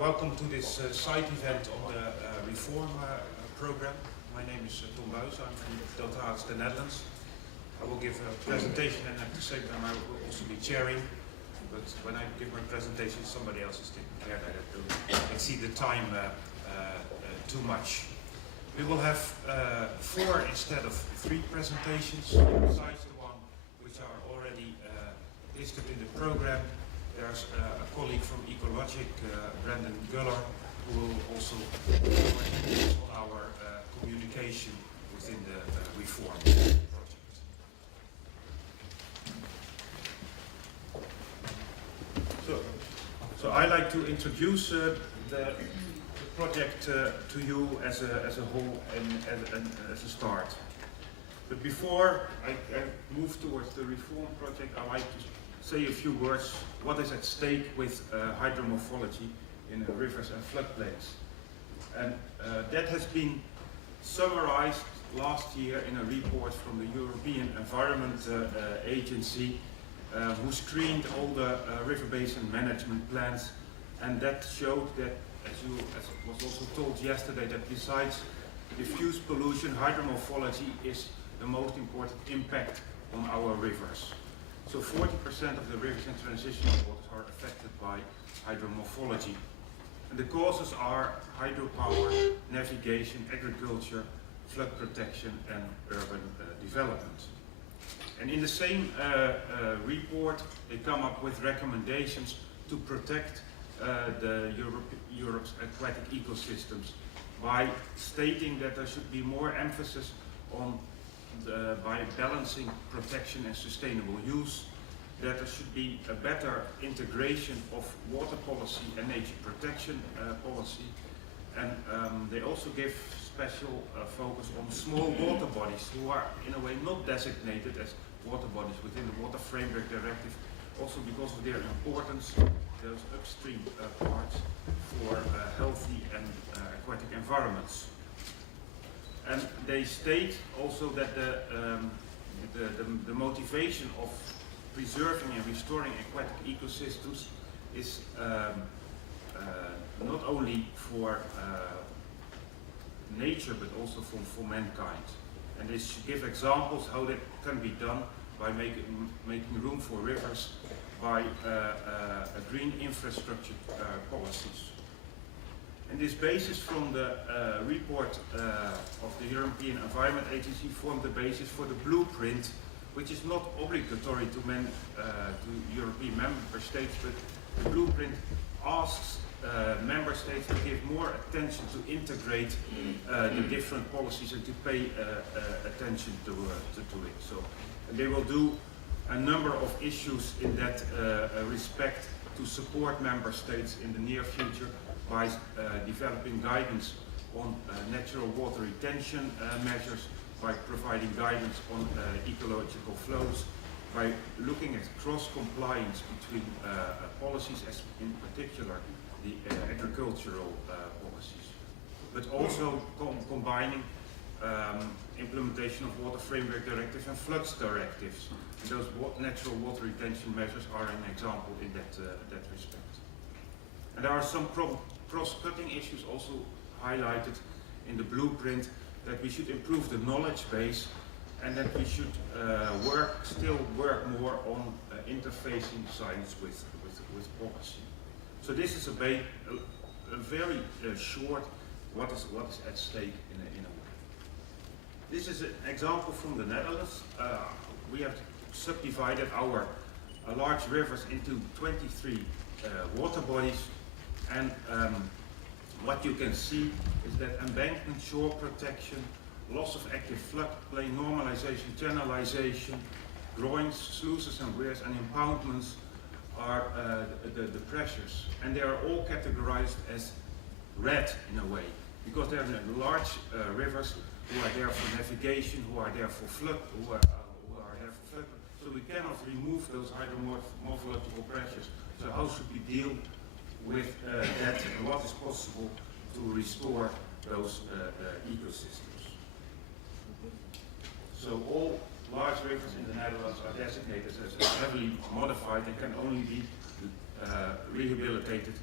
Welcome to this side event on the reform program. My name is Tom Buijse. I'm from Delta, the Netherlands. I will give a presentation and at the same time I will also be chairing. But when I give my presentation, somebody else is taking care that I don't exceed the time too much. We will have 4 instead of 3 presentations, besides the one which are already listed in the program. There's a colleague from Ecologic, Brendan Guller, who will also work on our communication within the reform project. So I like to introduce the project to you as a whole and as a start. But before I move towards the reform project, I like to say a few words what is at stake with hydromorphology in rivers and floodplains. And that has been summarized last year in a report from the European Environment Agency, who screened all the river basin management plans, and that showed that, as was also told yesterday, that besides diffuse pollution, hydromorphology is the most important impact on our rivers. So 40% of the rivers and transitional waters are affected by hydromorphology. And the causes are hydropower, navigation, agriculture, flood protection and urban development. And in the same report, they come up with recommendations to protect Europe's aquatic ecosystems by stating that there should be more emphasis on by balancing protection and sustainable use, that there should be a better integration of water policy and nature protection policy, and they also give special focus on small water bodies who are in a way not designated as water bodies within the Water Framework Directive, also because of their importance, those upstream parts for healthy and aquatic environments. And they state also that the motivation of preserving and restoring aquatic ecosystems is not only for nature but also for mankind. And they give examples how that can be done by making room for rivers by a green infrastructure policies. And this basis from the report of the European Environment Agency formed the basis for the blueprint, which is not obligatory to European member states, but the blueprint asks member states to give more attention to integrate the different policies and to pay attention to it. So they will do a number of issues in that respect to support member states in the near future by developing guidance on natural water retention measures, by providing guidance on ecological flows, by looking at cross-compliance between policies, as in particular the agricultural policies, but also combining implementation of Water Framework Directive and floods directives. And those natural water retention measures are an example in that respect. And there are some cross-cutting issues also highlighted in the blueprint, that we should improve the knowledge base and that we should still work more on interfacing science with policy. So this is a very short what is at stake in a way. This is an example from the Netherlands. We have subdivided our large rivers into 23 water bodies, and what you can see is that embankment, shore protection, loss of active floodplain, normalization, channelization, groins, sluices and weirs and impoundments are the pressures, and they are all categorized as red in a way, because they are large rivers who are there for navigation, who are there for flood, who are there for flood. So we cannot remove those hydromorphological pressures. So how should we deal with that, and what is possible to restore those ecosystems? So all large rivers in the Netherlands are designated as heavily modified and can only be rehabilitated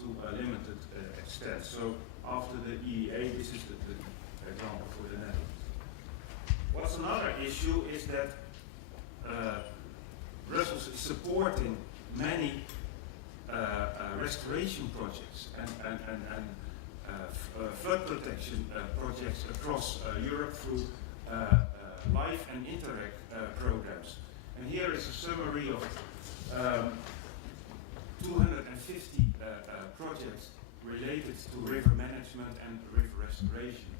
to to a limited extent. So after the EEA, this is the example for the Netherlands. What's another issue is that Brussels is supporting many restoration projects and flood protection projects across Europe through Life and Interact programs. And here is a summary of 250 projects related to river management and river restoration.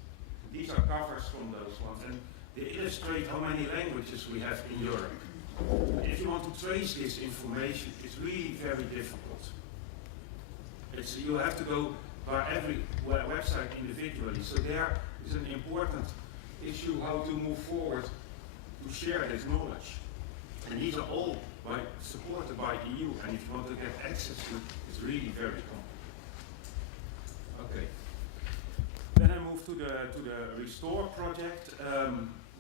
These are covers from those ones, and they illustrate how many languages we have in Europe. If you want to trace this information, it's really very difficult. You have to go by every website individually. So there is an important issue how to move forward to share this knowledge. And these are all supported by EU, and if you want to get access to it, it's really very complex. Okay. Then I move to the Restore project.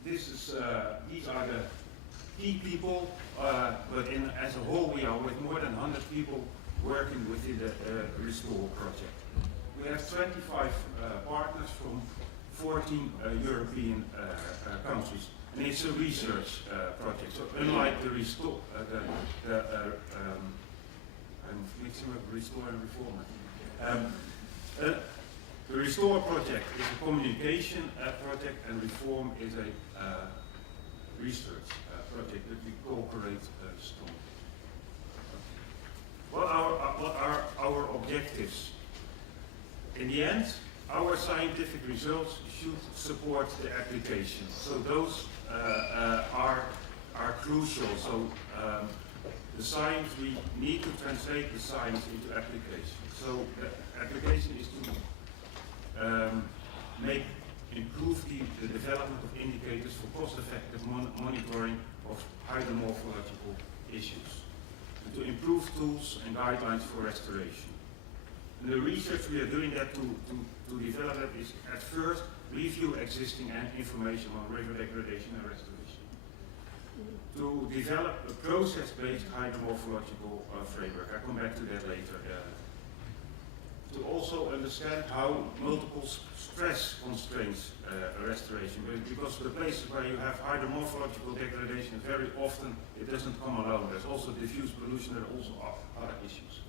These are the key people, but as a whole we are with more than 100 people working within the Restore project. We have 25 partners from 14 European countries, and it's a research project. So unlike the Restore, I'm mixing up Restore and Reform. The Restore project is a communication project, and Reform is a research project that we cooperate strongly. What are our objectives? In the end, our scientific results should support the application. So those are crucial. So the science, we need to translate the science into application. So the application is to improve the development of indicators for cost-effective monitoring of hydromorphological issues, and to improve tools and guidelines for restoration. And the research we are doing that to develop that is at first review existing information on river degradation and restoration, to develop a process-based hydromorphological framework. I'll come back to that later. To also understand how multiple stress constraints restoration, because the places where you have hydromorphological degradation, very often it doesn't come alone. There's also diffuse pollution, there are also other issues.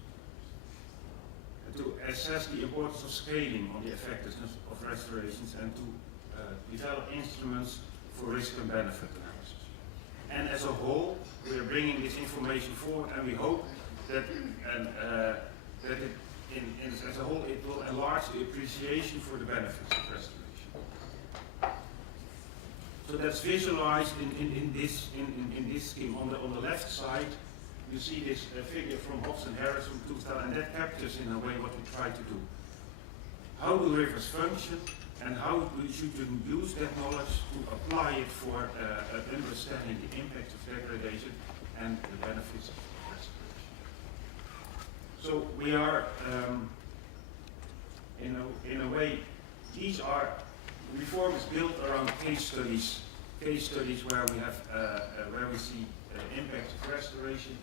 And to assess the importance of scaling on the effectiveness of restorations, and to develop instruments for risk and benefit analysis. And as a whole, we are bringing this information forward, and we hope that as a whole, it will enlarge the appreciation for the benefits of restoration. So that's visualized in this scheme. On the left side, you see this figure from Hobbs and Harris from 2000, and that captures in a way what we try to do. How do rivers function, and how should you use that knowledge to apply it for understanding the impact of degradation and the benefits of restoration. So we are, in a way, Reform is built around case studies where we have, where we see impacts of restoration,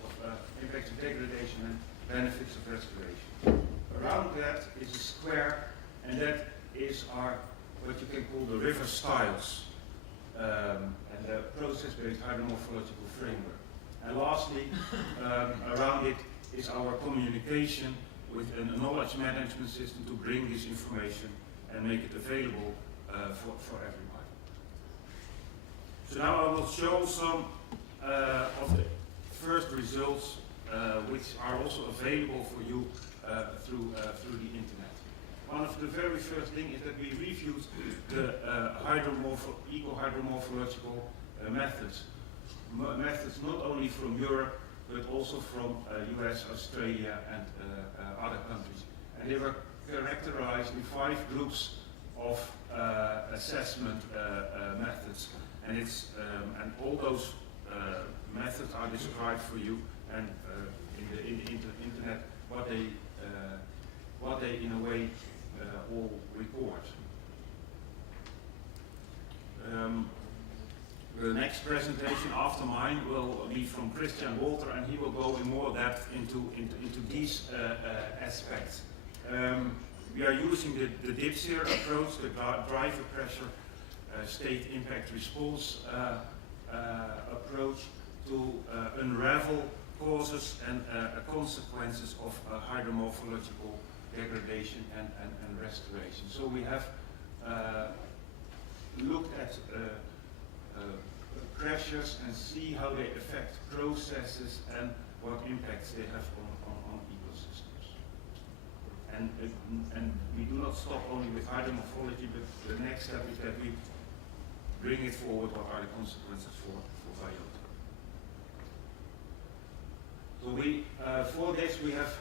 impacts of degradation, and benefits of restoration. Around that is a square, and that is what you can call the river styles, and the process-based hydromorphological framework. And lastly, around it is our communication with a knowledge management system to bring this information and make it available for everybody. So now I will show some of the first results which are also available for you through the internet. One of the very first things is that we reviewed the eco-hydromorphological methods not only from Europe, but also from US, Australia, and other countries. And they were characterized in 5 groups of assessment methods. And and all those methods are described for you, and in the internet what they in a way all report. The next presentation after mine will be from Christian Walter, and he will go in more depth into these aspects We are using the DIPSIR approach, the driver pressure state impact response approach to unravel causes and consequences of hydromorphological degradation and restoration. So we have looked at pressures and see how they affect processes and what impacts they have on ecosystems. And we do not stop only with hydromorphology, but the next step is that we bring it forward, what are the consequences for biota. So we, for this we have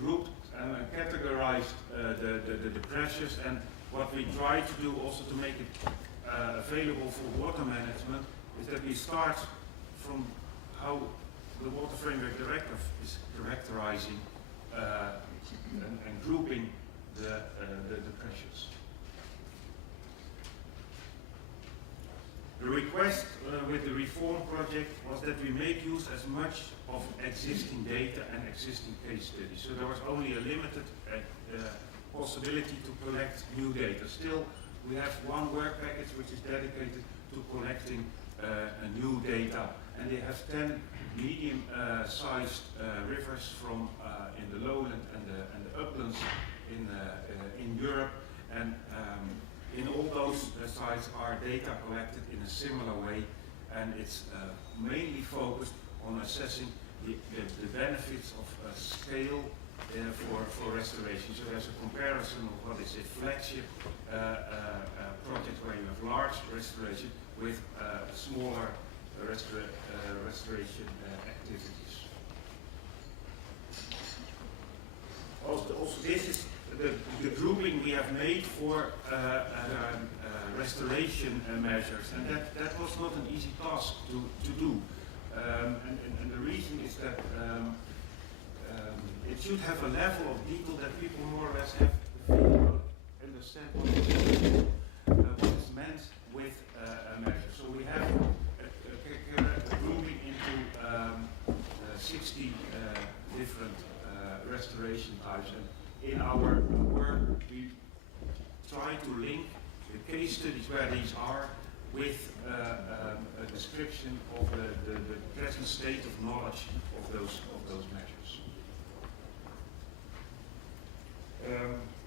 grouped and categorized the pressures, and what we try to do also to make it available for water management is that we start from how the Water Framework Directive is characterizing and grouping the pressures. The request with the reform project was that we make use as much of existing data and existing case studies. So there was only a limited possibility to collect new data. Still, we have one work package which is dedicated to collecting new data, and they have 10 medium-sized rivers from in the lowland and the uplands in Europe, and in all those sites are data collected in a similar way, and it's mainly focused on assessing the benefits of scale for restoration. So there's a comparison of what is a flagship project where you have large restoration with smaller restoration activities. Also, this is the grouping we have made for restoration measures, and that was not an easy task to do. And the reason is that it should have a level of detail that people more or less have the feeling understand what is meant with a measure. So we have grouping into 60 different restoration types, and in our work we try to link the case studies where these are with a description of the present state of knowledge of those measures.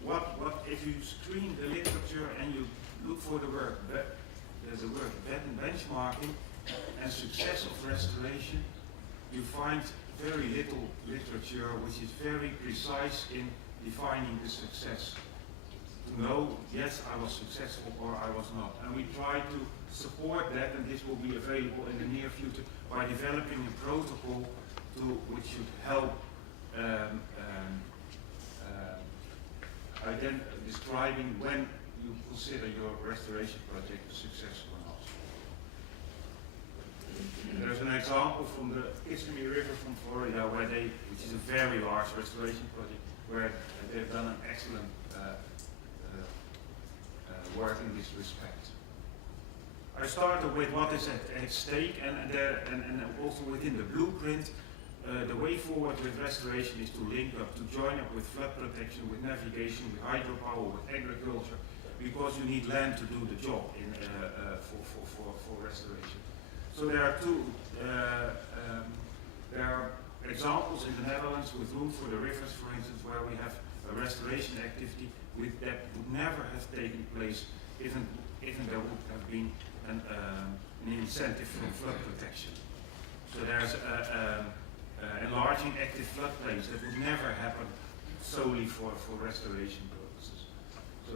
What if you screen the literature and you look for the word benchmarking and success of restoration, you find very little literature which is very precise in defining the success. To know, yes, I was successful or I was not. And we try to support that, and this will be available in the near future, by developing a protocol which should help describing when you consider your restoration project a success or not. There's an example from the Kissimmee River from Florida, which is a very large restoration project, where they've done an excellent work in this respect. I started with what is at stake, and also within the blueprint, the way forward with restoration is to link up, to join up with flood protection, with navigation, with hydropower, with agriculture, because you need land to do the job for restoration. So there are there are examples in the Netherlands with Room for the Rivers, for instance, where we have a restoration activity that would never have taken place if there would have been an incentive from flood protection. So there's enlarging active floodplains that would never happen solely for restoration purposes. So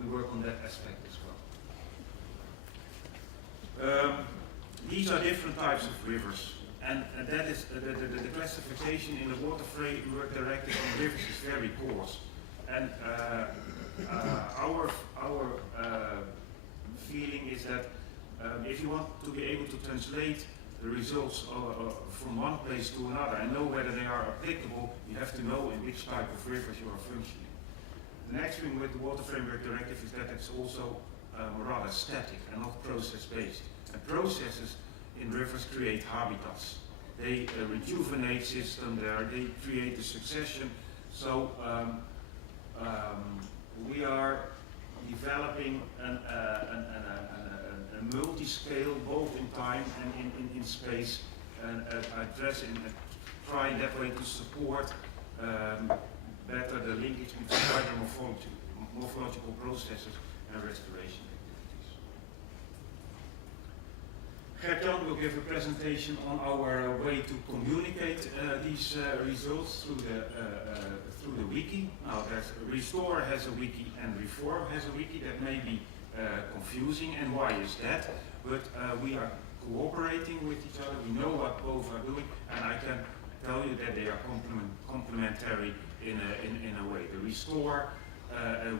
we work on that aspect as well. These are different types of rivers, and that is the classification in the Water Framework Directive on rivers is very coarse. And our feeling is that if you want to be able to translate the results from one place to another and know whether they are applicable, you have to know in which type of rivers you are functioning. The next thing with the Water Framework Directive is that it's also rather static and not process-based. And processes in rivers create habitats. They rejuvenate system, they create a succession. So we are developing a multi-scale, both in time and in space, and addressing, trying that way to support better the linkage between hydromorphological processes and restoration activities. Gert-Jan will give a presentation on our way to communicate these results through the wiki. Now, Restore has a wiki and Reform has a wiki. That may be confusing, and why is that? But we are cooperating with each other. We know what both are doing, and I can tell you that they are complementary in a way. The Restore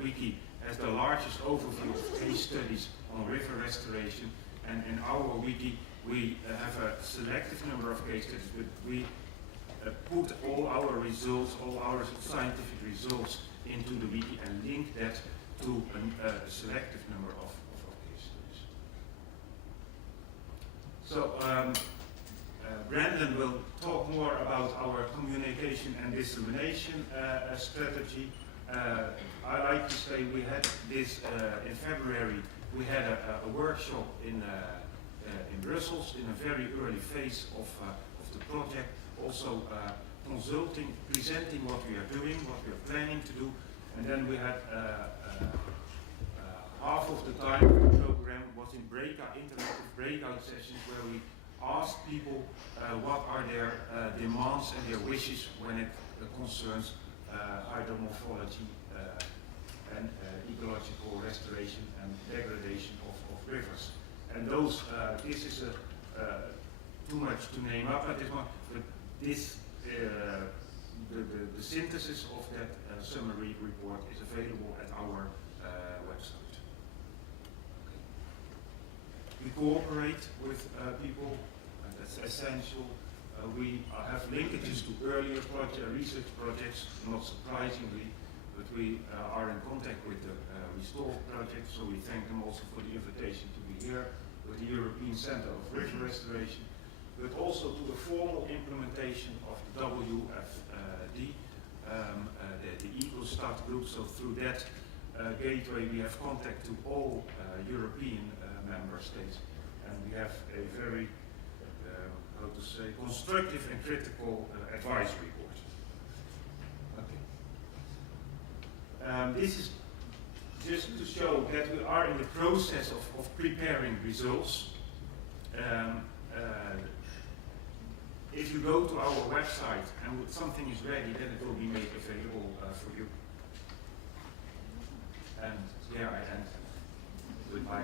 wiki has the largest overview of case studies on river restoration, and in our wiki we have a selective number of case studies, but we put all our results, all our scientific results into the wiki and link that to a selective number of case studies. So Brandon will talk more about our communication and dissemination strategy. I like to say we had this in February. We had a workshop in Brussels in a very early phase of the project. Also consulting, presenting what we are doing, what we are planning to do, and then we had half of the time of the program was in interactive breakout sessions where we asked people what are their demands and their wishes when it concerns hydromorphology and ecological restoration and degradation of rivers. And those, this is too much to name up at this moment, but this, the synthesis of that summary report is available at our website. Okay. We cooperate with people, that's essential. We have linkages to earlier research projects, not surprisingly, but we are in contact with the Restore project, so we thank them also for the invitation to be here with the European Centre of River Restoration, but also to the formal implementation of the WFD, the EcoStat group. So through that gateway we have contact to all European member states, and we have a very how to say, constructive and critical advisory board. Okay. This is just to show that we are in the process of preparing results. If you go to our website and something is ready, then it will be made available for you. And here I end with my